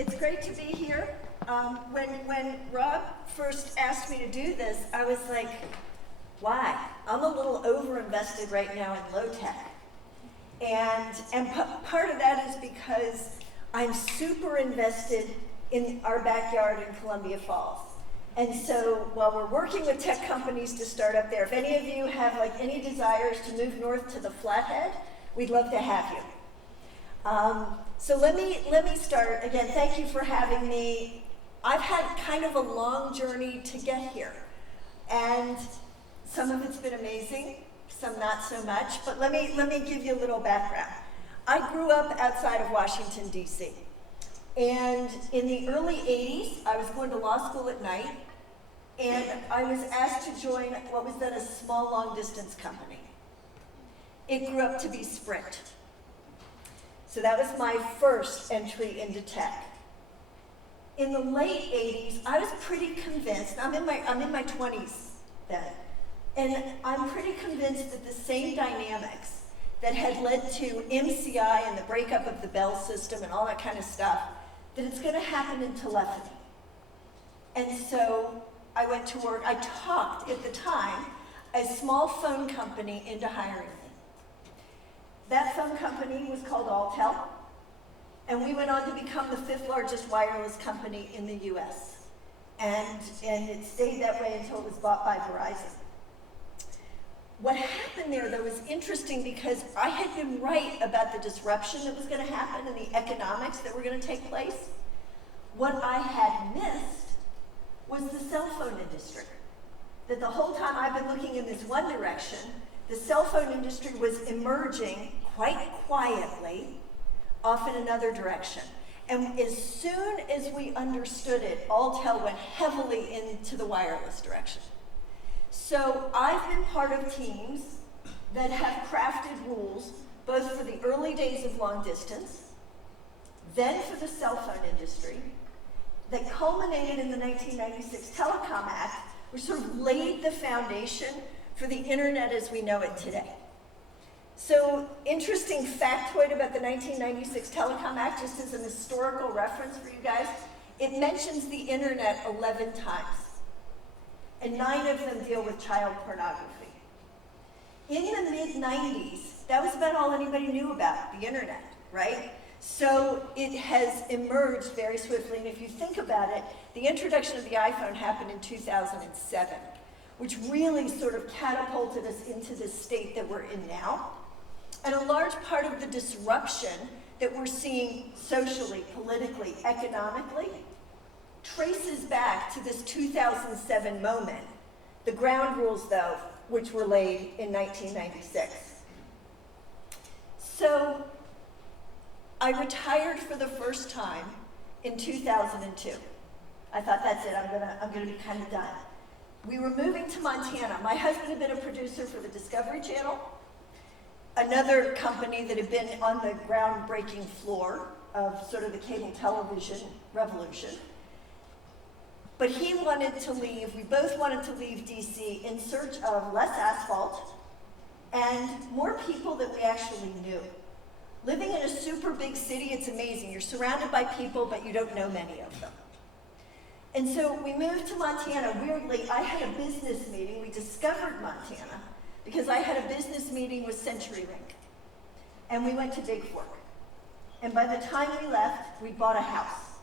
It's great to be here. When Rob first asked me to do this, I was like, why? I'm a little over-invested right now in low tech. And part of that is because I'm super invested in our backyard in Columbia Falls. And so while we're working with tech companies to start up there, if any of you have like any desires to move north to the Flathead, we'd love to have you. So let me start. Again, thank you for having me. I've had kind of a long journey to get here. And some of it's been amazing, some not so much, but let me give you a little background. I grew up outside of Washington, D.C. And in the early 80s, I was going to law school at night, and I was asked to join what was then a small long-distance company. It grew up to be Sprint. So that was my first entry into tech. In the late 80s, I was pretty convinced, I'm in my 20s then, and I'm pretty convinced that the same dynamics that had led to MCI and the breakup of the Bell system and all that kind of stuff, that it's going to happen in telephony. And so I went to work. I talked, at the time, a small phone company into hiring me. That phone company was called Alltel, and we went on to become the 5th largest wireless company in the US. And it stayed that way until it was bought by Verizon. What happened there, though, was interesting because I had been right about the disruption that was going to happen and the economics that were going to take place. What I had missed was the cell phone industry. That the whole time I've been looking in this one direction, the cell phone industry was emerging quite quietly off in another direction. And as soon as we understood it, Alltel went heavily into the wireless direction. So I've been part of teams that have crafted rules, both for the early days of long distance, then for the cell phone industry, that culminated in the 1996 Telecom Act, which sort of laid the foundation for the internet as we know it today. So, interesting factoid about the 1996 Telecom Act, just as an historical reference for you guys, it mentions the internet 11 times, and 9 of them deal with child pornography. In the mid-90s, that was about all anybody knew about, the internet, right? So it has emerged very swiftly, and if you think about it, the introduction of the iPhone happened in 2007, which really sort of catapulted us into this state that we're in now. And a large part of the disruption that we're seeing socially, politically, economically, traces back to this 2007 moment. The ground rules, though, which were laid in 1996. So I retired for the first time in 2002. I thought, that's it, I'm gonna be kind of done. We were moving to Montana. My husband had been a producer for the Discovery Channel, another company that had been on the groundbreaking floor of sort of the cable television revolution. But he wanted to leave, we both wanted to leave DC in search of less asphalt and more people that we actually knew. Living in a super big city, it's amazing. You're surrounded by people, but you don't know many of them. And so we moved to Montana. Weirdly, I had a business meeting. We discovered Montana because I had a business meeting with CenturyLink. And we went to Big Fork. And by the time we left, we bought a house.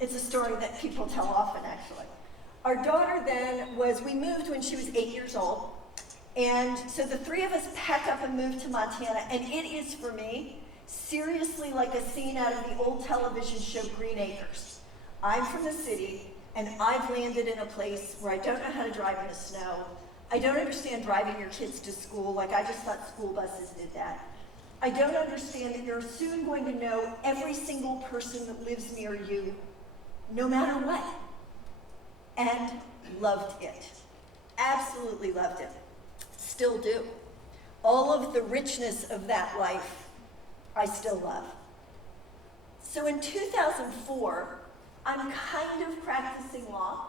It's a story that people tell often, actually. Our daughter then we moved when she was 8 years old. And so the three of us packed up and moved to Montana. And it is, for me, seriously like a scene out of the old television show Green Acres. I'm from the city, and I've landed in a place where I don't know how to drive in the snow. I don't understand driving your kids to school, like I just thought school buses did that. I don't understand that you're soon going to know every single person that lives near you, no matter what. And loved it. Absolutely loved it. Still do. All of the richness of that life, I still love. So in 2004, I'm kind of practicing law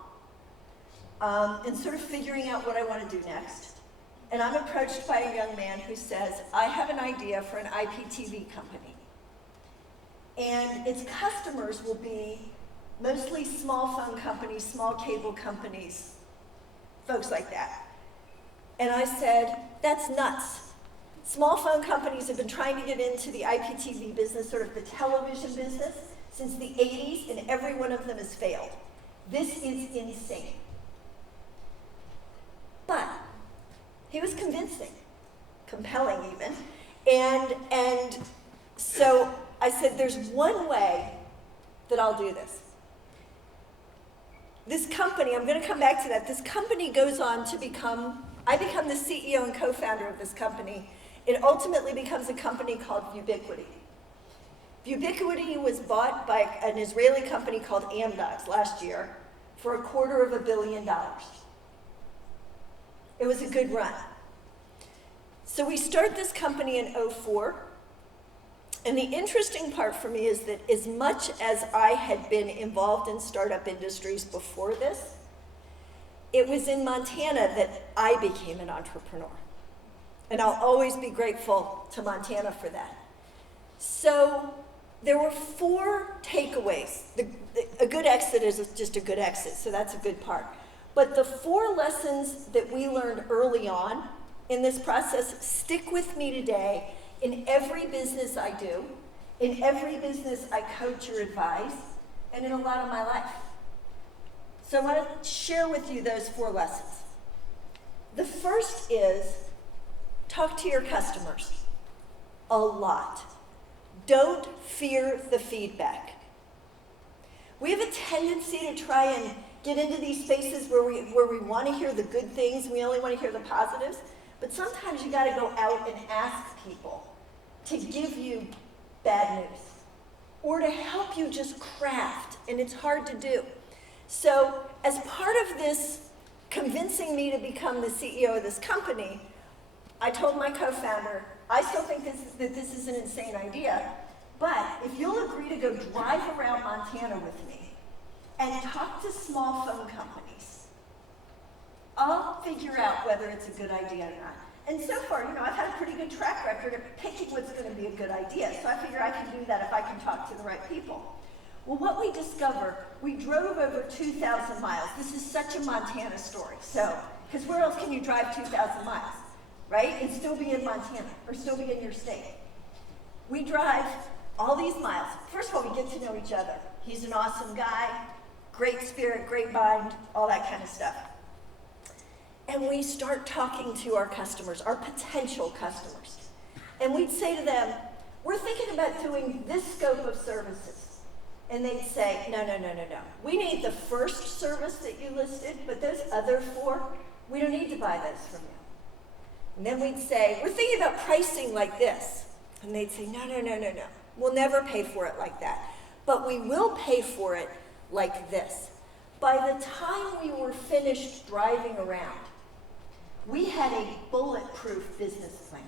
and sort of figuring out what I want to do next. And I'm approached by a young man who says, I have an idea for an IPTV company. and its customers will be mostly small phone companies, small cable companies, folks like that. And I said, that's nuts. Small phone companies have been trying to get into the IPTV business, sort of the television business, since the 80s, and every one of them has failed. This is insane. But he was convincing, compelling even, and so I said, there's one way that I'll do this. This company, I'm going to come back to that, this company goes on to I become the CEO and co-founder of this company. It ultimately becomes a company called Ubiquity. Ubiquity was bought by an Israeli company called Amdocs last year for $250 million. It was a good run. So we start this company in 2004, and the interesting part for me is that as much as I had been involved in startup industries before this, it was in Montana that I became an entrepreneur. And I'll always be grateful to Montana for that. So there were 4 takeaways. A good exit is just a good exit, so that's a good part. But the 4 lessons that we learned early on in this process stick with me today in every business I do, in every business I coach or advise, and in a lot of my life. So I want to share with you those 4 lessons. The first is talk to your customers a lot. Don't fear the feedback. We have a tendency to try and get into these spaces where we want to hear the good things, we only want to hear the positives, but sometimes you got to go out and ask people to give you bad news or to help you just craft, and it's hard to do. So as part of this convincing me to become the CEO of this company, I told my co-founder, I still think that this is an insane idea, but if you'll agree to go drive around Montana with me and talk to small phone companies, I'll figure out whether it's a good idea or not. And so far, I've had a pretty good track record of picking what's going to be a good idea, so I figure I can do that if I can talk to the right people. Well, what we discovered, we drove over 2,000 miles. This is such a Montana story, because where else can you drive 2,000 miles, right? And still be in Montana, or still be in your state. We drive all these miles. First of all, we get to know each other. He's an awesome guy, great spirit, great mind, all that kind of stuff. And we start talking to our customers, our potential customers. And we'd say to them, we're thinking about doing this scope of services. And they'd say, no. We need the first service that you listed, but those other 4, we don't need to buy those from you. And then we'd say, we're thinking about pricing like this. And they'd say, no. We'll never pay for it like that. But we will pay for it like this. By the time we were finished driving around, we had a bulletproof business plan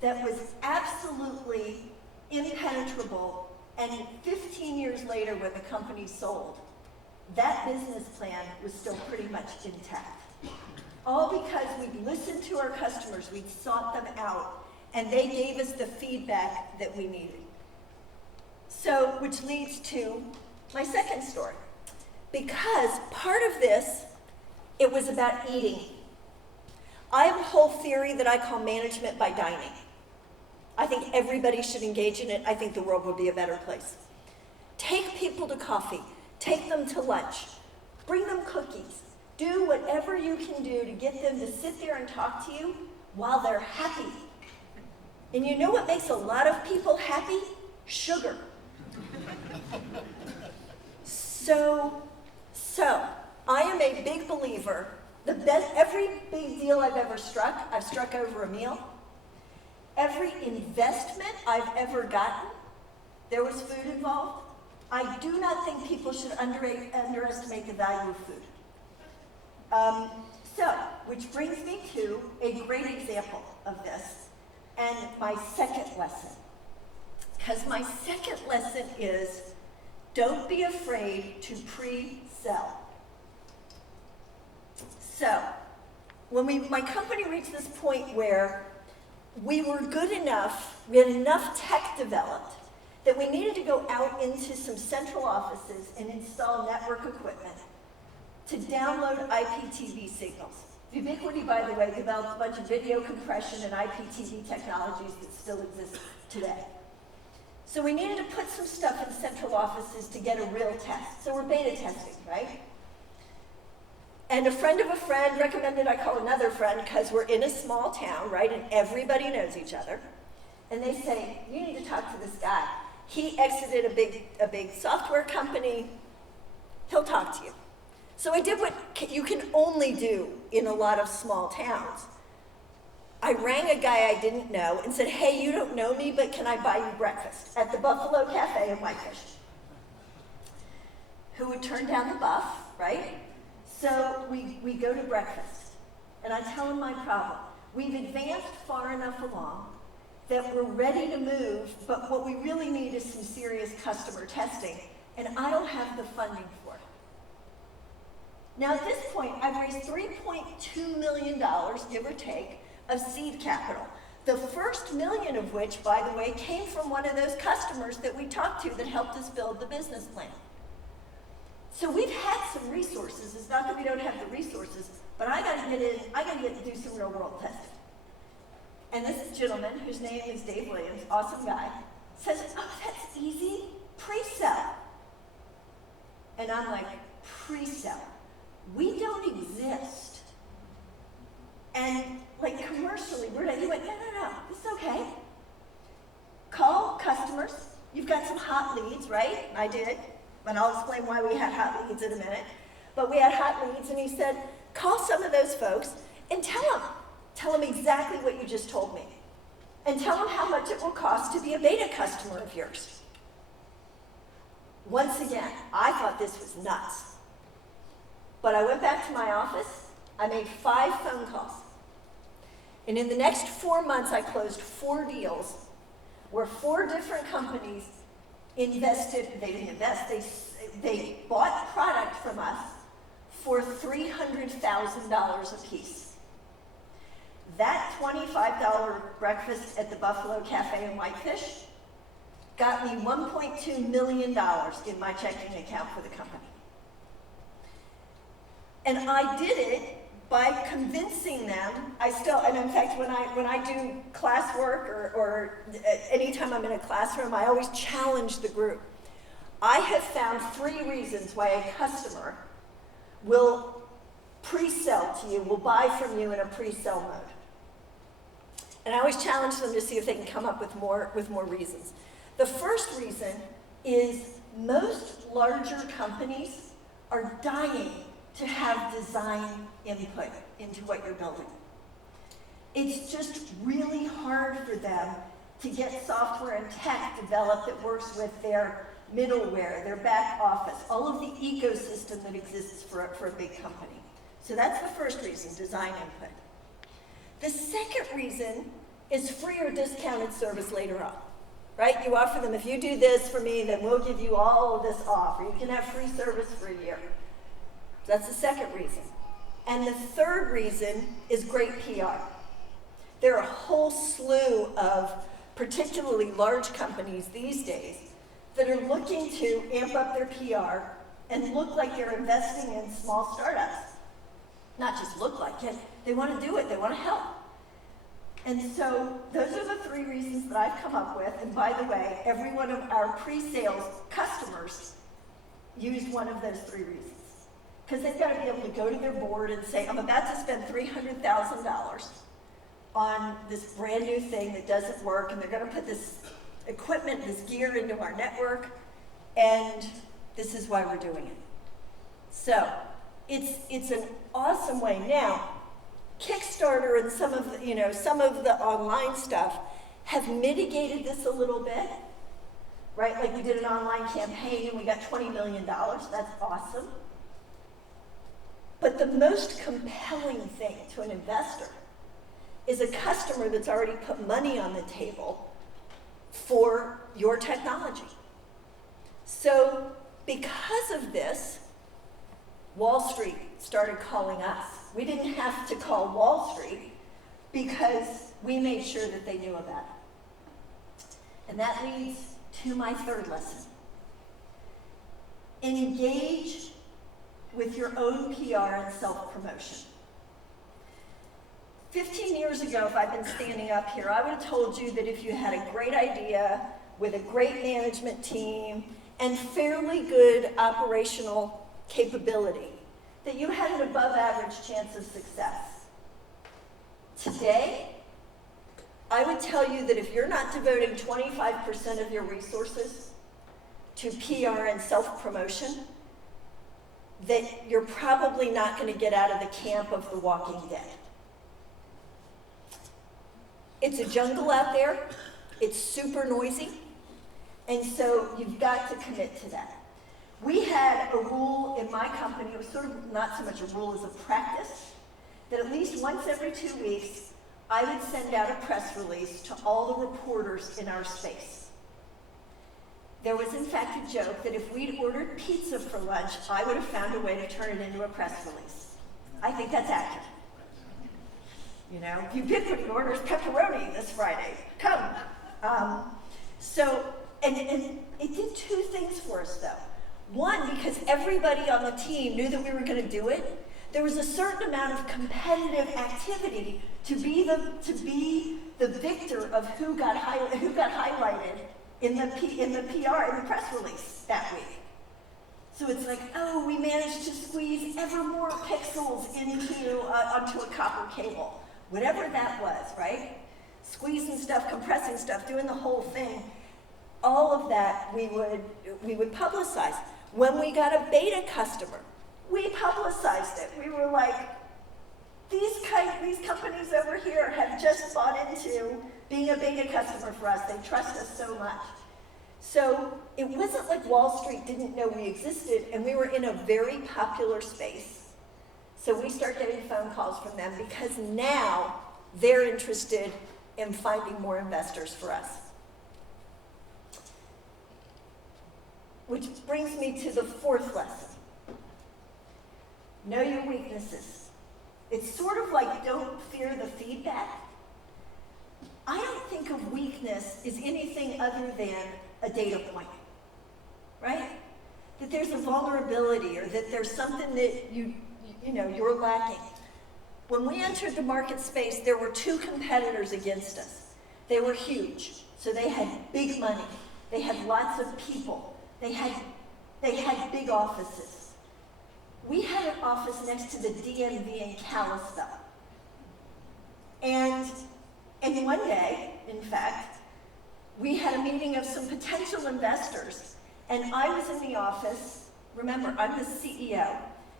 that was absolutely impenetrable, and 15 years later when the company sold, that business plan was still pretty much intact. All because we'd listened to our customers, we'd sought them out, and they gave us the feedback that we needed. So, which leads to my second story. Because part of this, it was about eating. I have a whole theory that I call management by dining. I think everybody should engage in it. I think the world would be a better place. Take people to coffee. Take them to lunch. Bring them cookies. Do whatever you can do to get them to sit there and talk to you while they're happy. And you know what makes a lot of people happy? Sugar. So I am a big believer. Every big deal I've ever struck, I've struck over a meal. Every investment I've ever gotten, there was food involved. I do not think people should underestimate the value of food. Which brings me to a great example of this, and my second lesson. Because my second lesson is, don't be afraid to pre-sell. So, when my company reached this point where we were good enough, we had enough tech developed that we needed to go out into some central offices and install network equipment to download IPTV signals. Ubiquity, by the way, developed a bunch of video compression and IPTV technologies that still exist today. So we needed to put some stuff in central offices to get a real test. So we're beta testing, right? And a friend of a friend recommended I call another friend because we're in a small town, right? And everybody knows each other. And they say, you need to talk to this guy. He exited a big software company. He'll talk to you. So I did what you can only do in a lot of small towns. I rang a guy I didn't know and said, hey, you don't know me, but can I buy you breakfast at the Buffalo Cafe in Whitefish? Who would turn down the buff, right? So we go to breakfast, and I tell him my problem. We've advanced far enough along that we're ready to move, but what we really need is some serious customer testing, and I don't have the funding for it. Now at this point, I've raised $3.2 million, give or take, of seed capital. The first million of which, by the way, came from one of those customers that we talked to that helped us build the business plan. So we've had some resources. It's not that we don't have the resources, but I gotta get to do some real world testing. And this gentleman, whose name is Dave Williams, awesome guy, says, oh, that's easy, pre-sell. And I'm like, pre-sell? We don't exist. And like commercially, he went, no, it's okay. Call customers. You've got some hot leads, right? I did. And I'll explain why we had hot leads in a minute. But we had hot leads, and he said, call some of those folks and tell them exactly what you just told me. And tell them how much it will cost to be a beta customer of yours. Once again, I thought this was nuts. But I went back to my office, I made 5 phone calls. And in the next 4 months, I closed 4 deals where 4 different companies invested, they didn't invest, they bought product from us for $300,000 a piece. That $25 breakfast at the Buffalo Cafe in Whitefish got me $1.2 million in my checking account for the company. And I did it by convincing them. And in fact, when I do classwork or anytime I'm in a classroom, I always challenge the group. I have found 3 reasons why a customer will pre-sell to you, will buy from you in a pre-sell mode. And I always challenge them to see if they can come up with more reasons. The first reason is most larger companies are dying to have design input into what you're building. It's just really hard for them to get software and tech developed that works with their middleware, their back office, all of the ecosystem that exists for a big company. So that's the first reason, design input. The second reason is free or discounted service later on, right? You offer them, if you do this for me, then we'll give you all of this off, or you can have free service for a year. That's the second reason. And the third reason is great PR. There are a whole slew of particularly large companies these days that are looking to amp up their PR and look like they're investing in small startups. Not just look like it, they want to do it, they want to help. And so those are the 3 reasons that I've come up with. And by the way, every one of our pre-sales customers used one of those 3 reasons. Because they've got to be able to go to their board and say, I'm about to spend $300,000 on this brand new thing that doesn't work, and they're going to put this equipment, this gear into our network, and this is why we're doing it. So it's an awesome way. Now, Kickstarter and some of the online stuff have mitigated this a little bit, right? Like we did an online campaign and we got $20 million. That's awesome. But the most compelling thing to an investor is a customer that's already put money on the table for your technology. So because of this, Wall Street started calling us. We didn't have to call Wall Street because we made sure that they knew about it. And that leads to my third lesson. Engage with your own PR and self-promotion. 15 years ago, if I'd been standing up here, I would have told you that if you had a great idea with a great management team and fairly good operational capability, that you had an above average chance of success. Today, I would tell you that if you're not devoting 25% of your resources to PR and self-promotion, that you're probably not going to get out of the camp of the Walking Dead. It's a jungle out there. It's super noisy. And so you've got to commit to that. We had a rule in my company, it was sort of not so much a rule as a practice, that at least once every 2 weeks, I would send out a press release to all the reporters in our space. There was in fact a joke that if we'd ordered pizza for lunch, I would have found a way to turn it into a press release. I think that's accurate. You know, Ubiquity orders pepperoni this Friday. Come. And it did two things for us though. One, because everybody on the team knew that we were going to do it, there was a certain amount of competitive activity to be the victor of who got highlighted in the PR, in the press release that week. So it's like, oh, we managed to squeeze ever more pixels onto a copper cable. Whatever that was, right? Squeezing stuff, compressing stuff, doing the whole thing. All of that we would publicize. When we got a beta customer, we publicized it. We were like, these companies over here have just bought into being a beta customer for us. They trust us so much. So it wasn't like Wall Street didn't know we existed, and we were in a very popular space. So we start getting phone calls from them because now they're interested in finding more investors for us. Which brings me to the fourth lesson. Know your weaknesses. It's sort of like don't fear the feedback. I don't think of weakness as anything other than a data point, right? That there's a vulnerability or that there's something that you're lacking. When we entered the market space, there were two competitors against us. They were huge, so they had big money. They had lots of people. They had big offices. We had an office next to the DMV in Kalispell. And one day, in fact, we had a meeting of some potential investors, and I was in the office. Remember, I'm the CEO,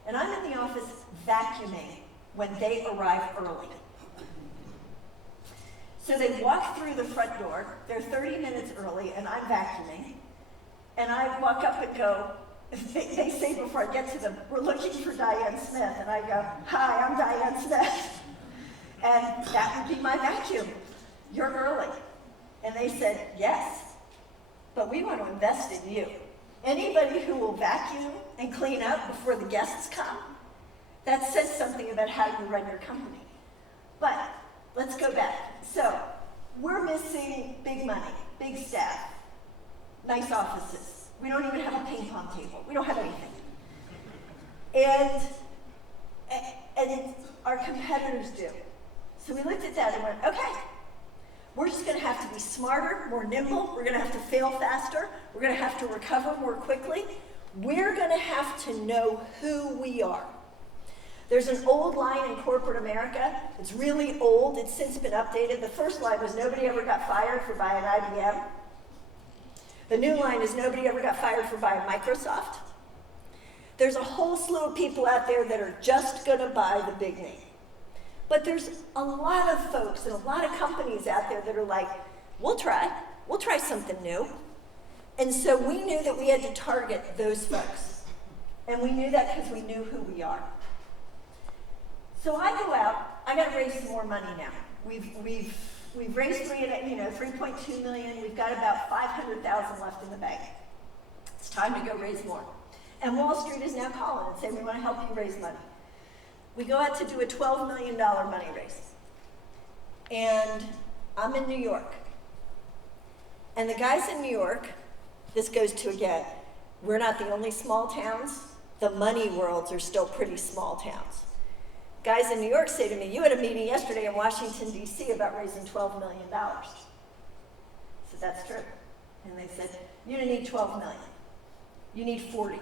and I'm in the office vacuuming when they arrive early. So they walk through the front door, they're 30 minutes early, and I'm vacuuming. And I walk up and go, they say before I get to them, we're looking for Diane Smith. And I go, hi, I'm Diane Smith. And that would be my vacuum. You're early. And they said, yes, but we want to invest in you. Anybody who will vacuum and clean up before the guests come, that says something about how you run your company. But let's go back. So we're missing big money, big staff, nice offices. We don't even have a ping pong table. We don't have anything. And our competitors do. So we looked at that and went, okay, we're just going to have to be smarter, more nimble. We're going to have to fail faster. We're going to have to recover more quickly. We're going to have to know who we are. There's an old line in corporate America. It's really old. It's since been updated. The first line was nobody ever got fired for buying IBM. The new line is nobody ever got fired for buying Microsoft. There's a whole slew of people out there that are just going to buy the big name. But there's a lot of folks and a lot of companies out there that are like, we'll try something new. And so we knew that we had to target those folks. And we knew that because we knew who we are. So I go out, I got to raise some more money now. We've raised 3.2 million. We've got about 500,000 left in the bank. It's time to go raise more. And Wall Street is now calling and saying, we want to help you raise money. We go out to do a $12 million money raise. And I'm in New York. And the guys in New York this goes to, again, we're not the only small towns. The money worlds are still pretty small towns. Guys in New York say to me, you had a meeting yesterday in Washington, D.C. about raising $12 million. I said, that's true. And they said, you don't need 12 million. You need 40.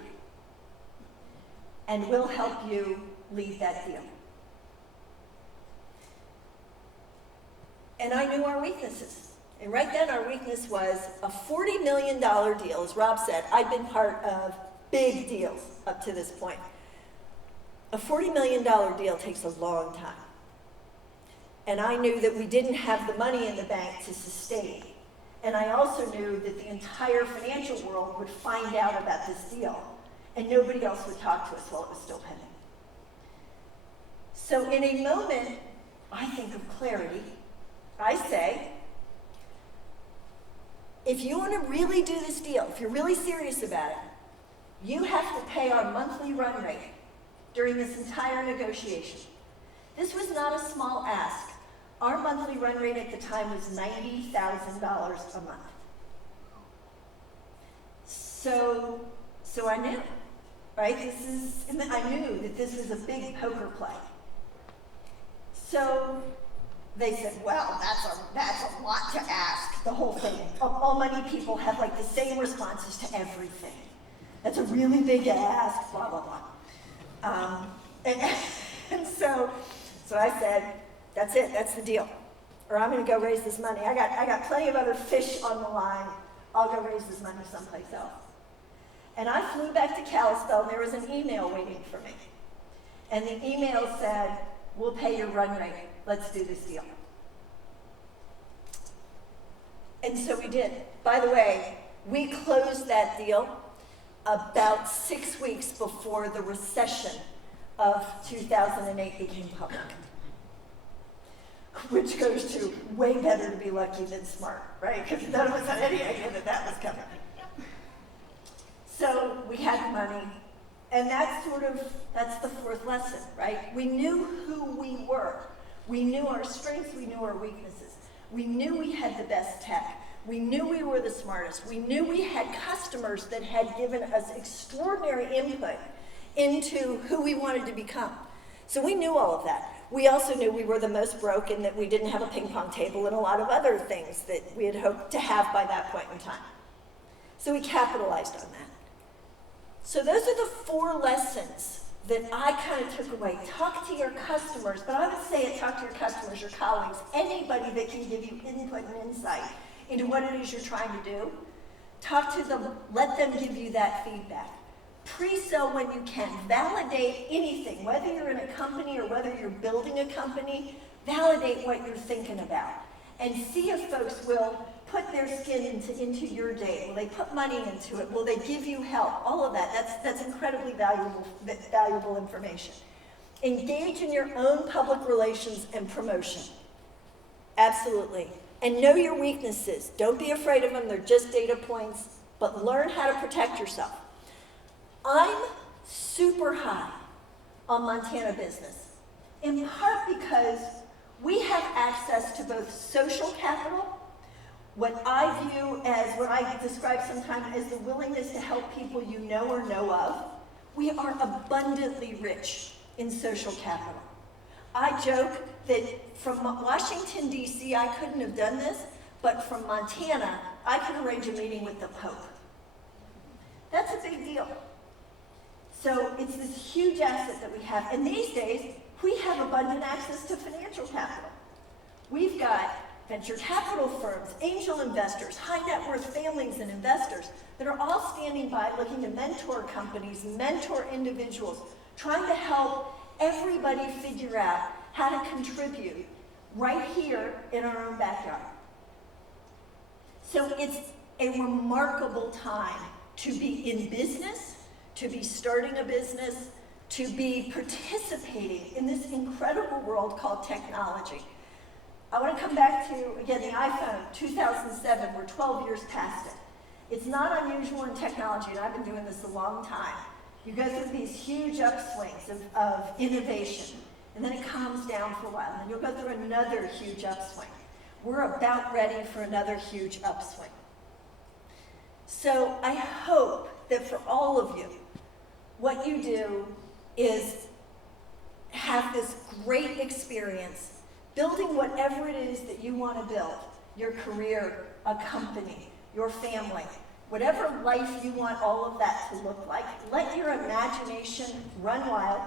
And we'll help you lead that deal. And I knew our weaknesses. And right then our weakness was a $40 million deal. As Rob said, I'd been part of big deals up to this point. A $40 million deal takes a long time. And I knew that we didn't have the money in the bank to sustain. And I also knew that the entire financial world would find out about this deal, and nobody else would talk to us while it was still pending. So in a moment, I think of clarity, I say, if you want to really do this deal, if you're really serious about it, you have to pay our monthly run rate during this entire negotiation. This was not a small ask. Our monthly run rate at the time was $90,000 a month. So I knew, right? I knew that this was a big poker play. So they said, well, that's a lot to ask, the whole thing. All money people have like the same responses to everything. That's a really big ask, blah, blah, blah. And so I said, that's it, that's the deal. Or I'm gonna go raise this money. I got plenty of other fish on the line. I'll go raise this money someplace else. And I flew back to Kalispell, and there was an email waiting for me. And the email said, we'll pay your run rate. Let's do this deal. And so we did. By the way, we closed that deal about 6 weeks before the recession of 2008 became public. Which goes to way better to be lucky than smart, right? Because none of us had any idea that was coming. So we had the money, and that's the fourth lesson, right? We knew who we were. We knew our strengths, we knew our weaknesses. We knew we had the best tech. We knew we were the smartest. We knew we had customers that had given us extraordinary input into who we wanted to become. So we knew all of that. We also knew we were the most broke and that we didn't have a ping pong table and a lot of other things that we had hoped to have by that point in time. So we capitalized on that. So those are the 4 lessons that I kind of took away. Talk to your customers, but I would say talk to your customers, your colleagues, anybody that can give you input and insight into what it is you're trying to do. Talk to them, let them give you that feedback. Pre-sell when you can. Validate anything, whether you're in a company or whether you're building a company, validate what you're thinking about. And see if folks will put their skin into your day. Will they put money into it? Will they give you help? All of that, that's incredibly valuable information. Engage in your own public relations and promotion. Absolutely. And know your weaknesses. Don't be afraid of them. They're just data points, but learn how to protect yourself. I'm super high on Montana business, in part because we have access to both social capital, what I view as, what I describe sometimes as the willingness to help people you know or know of. We are abundantly rich in social capital. I joke that from Washington, D.C., I couldn't have done this, but from Montana, I could arrange a meeting with the Pope. That's a big deal. So it's this huge asset that we have. And these days, we have abundant access to financial capital. We've got venture capital firms, angel investors, high net worth families and investors that are all standing by looking to mentor companies, mentor individuals, trying to help everybody figure out how to contribute right here in our own backyard. So it's a remarkable time to be in business, to be starting a business, to be participating in this incredible world called technology. I want to come back to, again, the iPhone, 2007, we're 12 years past it. It's not unusual in technology, and I've been doing this a long time. You go through these huge upswings of innovation, and then it calms down for a while, and then you'll go through another huge upswing. We're about ready for another huge upswing. So I hope that for all of you, what you do is have this great experience building whatever it is that you want to build, your career, a company, your family, whatever life you want all of that to look like. Let your imagination run wild.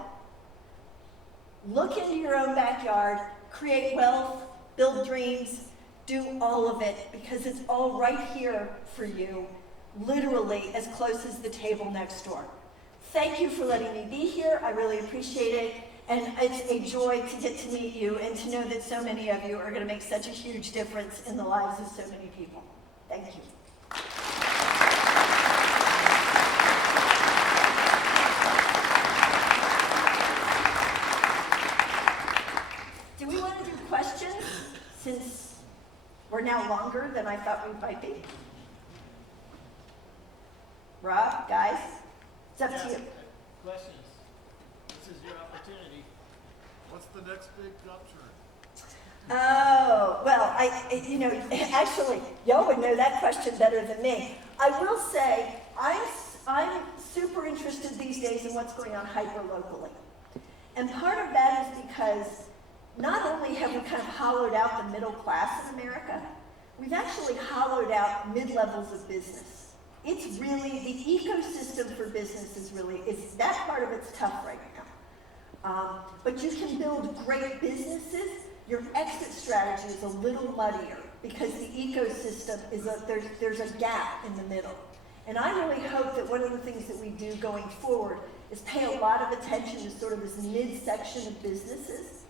Look into your own backyard, create wealth, build dreams, do all of it, because it's all right here for you, literally as close as the table next door. Thank you for letting me be here. I really appreciate it. And it's a joy to get to meet you and to know that so many of you are going to make such a huge difference in the lives of so many people. Thank you. Do we want to do questions, since we're now longer than I thought we might be? Rob, guys, it's up to you. Questions? This is your opportunity. What's the next big upturn? Oh, well, actually, y'all would know that question better than me. I will say, I'm super interested these days in what's going on hyper-locally. And part of that is because not only have we kind of hollowed out the middle class in America, we've actually hollowed out mid-levels of business. It's really, the ecosystem for business is that part of it's tough right now. But you can build great businesses. Your exit strategy is a little muddier because the ecosystem there's a gap in the middle. And I really hope that one of the things that we do going forward is pay a lot of attention to sort of this midsection of businesses,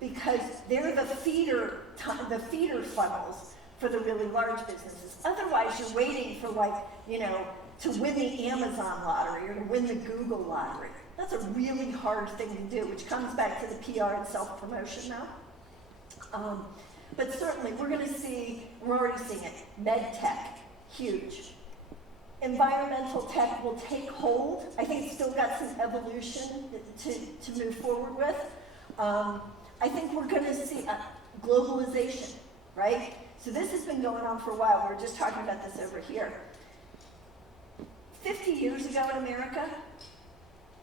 because they're the feeder funnels for the really large businesses. Otherwise, you're waiting for to win the Amazon lottery or to win the Google lottery. That's a really hard thing to do, which comes back to the PR and self-promotion now. But certainly, we're already seeing it. Med tech, huge. Environmental tech will take hold. I think it's still got some evolution to move forward with. I think we're going to see globalization, right? So this has been going on for a while. We were just talking about this over here. 50 years ago in America,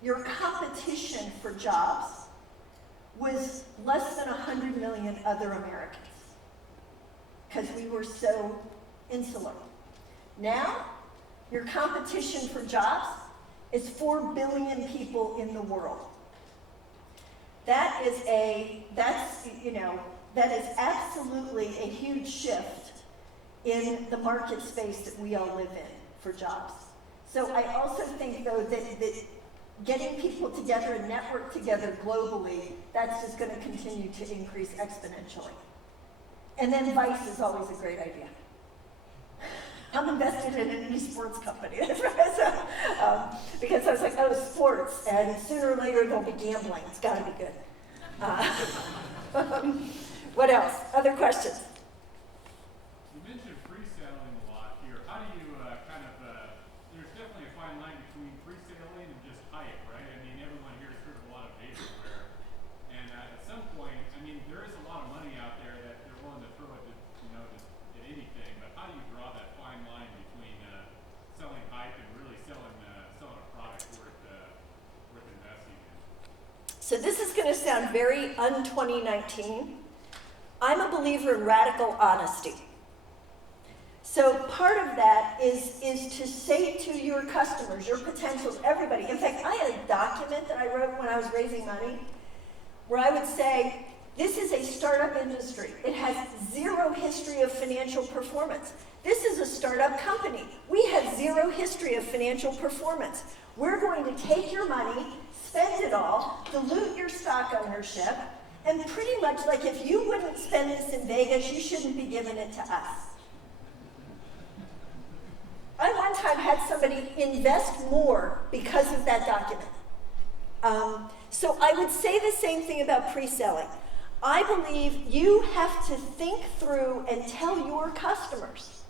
your competition for jobs was less than 100 million other Americans, because we were so insular. Now, your competition for jobs is 4 billion people in the world. That is absolutely a huge shift in the market space that we all live in for jobs. So I also think, though, that getting people together and network together globally, that's just going to continue to increase exponentially. And then Vice is always a great idea. I'm invested in an esports company. Because I was like, oh, sports, and sooner or later there'll be gambling. It's got to be good. What else? Other questions? You mentioned pre-selling a lot here. How do you there's definitely a fine line between pre-selling and just hype, right? I mean, everyone here has heard of a lot of vaporware. And at some point, I mean, there is a lot of money out there that they're willing to throw at, at anything. But how do you draw that fine line between selling hype and really selling a product worth investing in? So this is going to sound very un-2019. I'm a believer in radical honesty. So part of that is to say to your customers, your potentials, everybody. In fact, I had a document that I wrote when I was raising money where I would say, this is a startup industry. It has zero history of financial performance. This is a startup company. We have zero history of financial performance. We're going to take your money, spend it all, dilute your stock ownership, and pretty much like if you wouldn't spend this in Vegas, you shouldn't be giving it to us. I one time had somebody invest more because of that document. So I would say the same thing about pre-selling. I believe you have to think through and tell your customers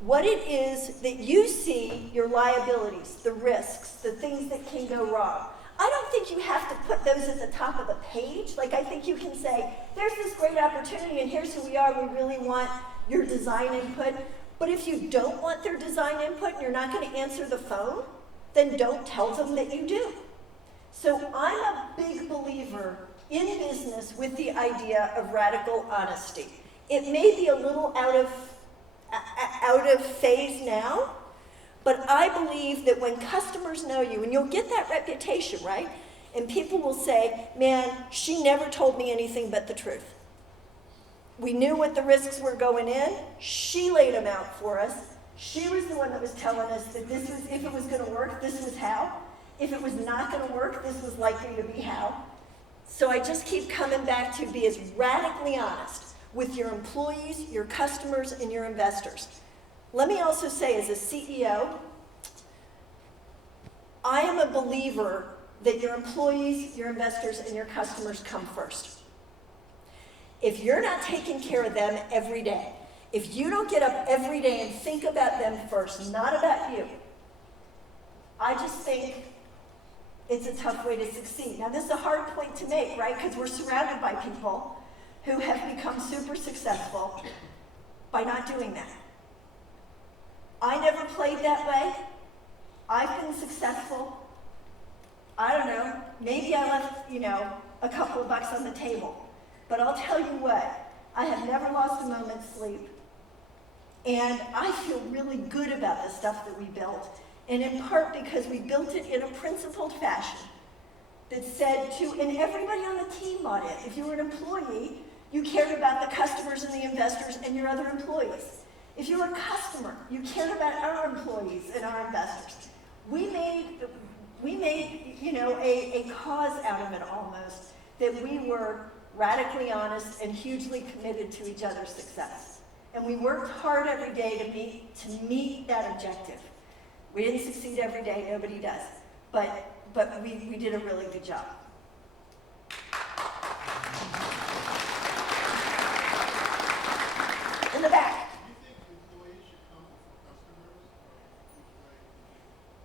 what it is that you see your liabilities, the risks, the things that can go wrong. I don't think you have to put those at the top of the page. Like, I think you can say, there's this great opportunity and here's who we are. We really want your design input. But if you don't want their design input and you're not going to answer the phone, then don't tell them that you do. So I'm a big believer in business with the idea of radical honesty. It may be a little out of phase now, but I believe that when customers know you, and you'll get that reputation, right? And people will say, man, she never told me anything but the truth. We knew what the risks were going in. She laid them out for us. She was the one that was telling us that this was, if it was going to work, this was how. If it was not going to work, this was likely to be how. So I just keep coming back to be as radically honest with your employees, your customers, and your investors. Let me also say, as a CEO, I am a believer that your employees, your investors, and your customers come first. If you're not taking care of them every day, if you don't get up every day and think about them first, not about you, I just think it's a tough way to succeed. Now, this is a hard point to make, right? Because we're surrounded by people who have become super successful by not doing that. I never played that way. I've been successful. I don't know, maybe I left, a couple of bucks on the table. But I'll tell you what, I have never lost a moment's sleep. And I feel really good about the stuff that we built. And in part because we built it in a principled fashion that said to, and everybody on the team bought it. If you were an employee, you cared about the customers and the investors and your other employees. If you were a customer, you cared about our employees and our investors. We made a cause out of it almost, that we were radically honest and hugely committed to each other's success. And we worked hard every day to meet that objective. We didn't succeed every day, nobody does. But we did a really good job. In the back. Do you think employees should come before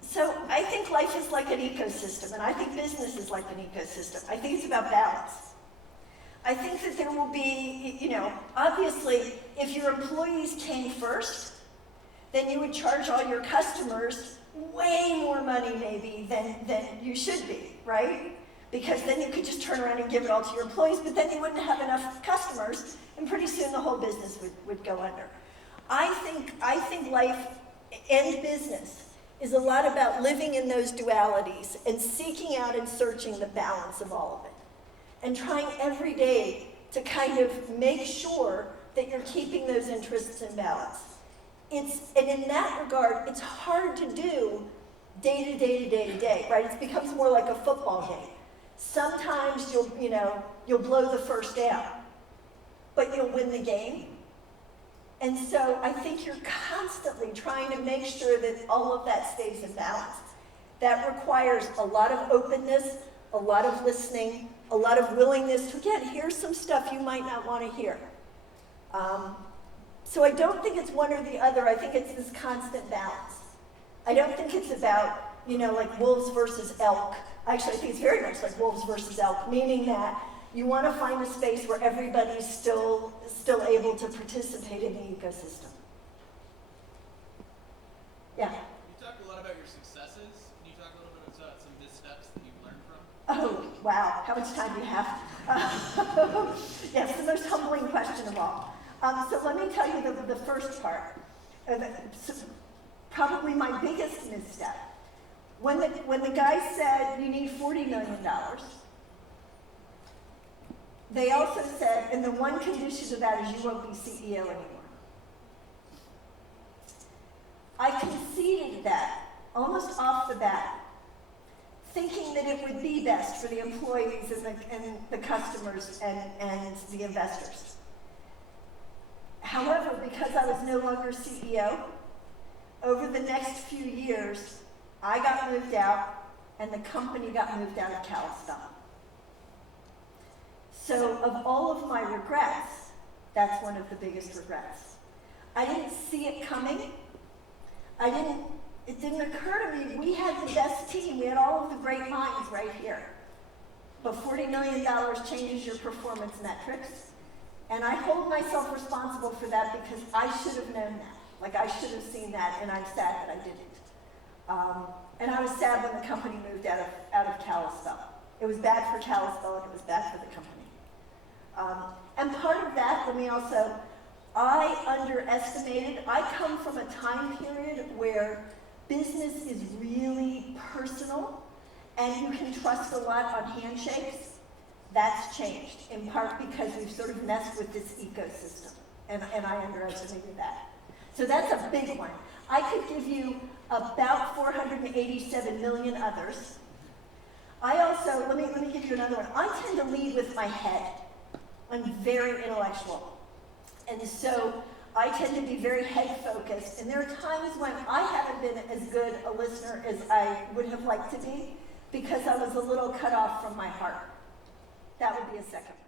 customers? So I think life is like an ecosystem, and I think business is like an ecosystem. I think it's about balance. I think that there will be, obviously, if your employees came first, then you would charge all your customers way more money maybe than you should be, right? Because then you could just turn around and give it all to your employees, but then you wouldn't have enough customers, and pretty soon the whole business would go under. I think life and business is a lot about living in those dualities and seeking out and searching the balance of all of it. And trying every day to kind of make sure that you're keeping those interests in balance. And in that regard, it's hard to do day to day to day to day, right? It becomes more like a football game. Sometimes you'll blow the first down, but you'll win the game. And so I think you're constantly trying to make sure that all of that stays in balance. That requires a lot of openness, a lot of listening, a lot of willingness to, again, here's some stuff you might not want to hear. So I don't think it's one or the other. I think it's this constant balance. I don't think it's about, like wolves versus elk. Actually, I think it's very much like wolves versus elk, meaning that you want to find a space where everybody's still able to participate in the ecosystem. Yeah? You talked a lot about your successes. Can you talk a little bit about some missteps that you've learned from? Oh, wow. How much time do you have? Yes, the most humbling question of all. So let me tell you the first part. Probably my biggest misstep. When the guy said, you need $40 million, they also said, and the one condition to that is you won't be CEO anymore. I conceded that almost off the bat, thinking that it would be best for the employees and the customers and the investors. However, because I was no longer CEO, over the next few years, I got moved out and the company got moved out of Calston. So of all of my regrets, that's one of the biggest regrets. I didn't see it coming. It didn't occur to me, we had the best team. We had all of the great minds right here. But $40 million changes your performance metrics. And I hold myself responsible for that because I should have known that. Like, I should have seen that, and I'm sad that I didn't. And I was sad when the company moved out of Kalispell. It was bad for Kalispell, and it was bad for the company. And part of that, I underestimated. I come from a time period where business is really personal, and you can trust a lot on handshakes. That's changed, in part because we've sort of messed with this ecosystem, and I underestimated that. So that's a big one. I could give you about 487 million others. I also, let me give you another one. I tend to lead with my head. I'm very intellectual. And so I tend to be very head focused. And there are times when I haven't been as good a listener as I would have liked to be because I was a little cut off from my heart. That would be a second one.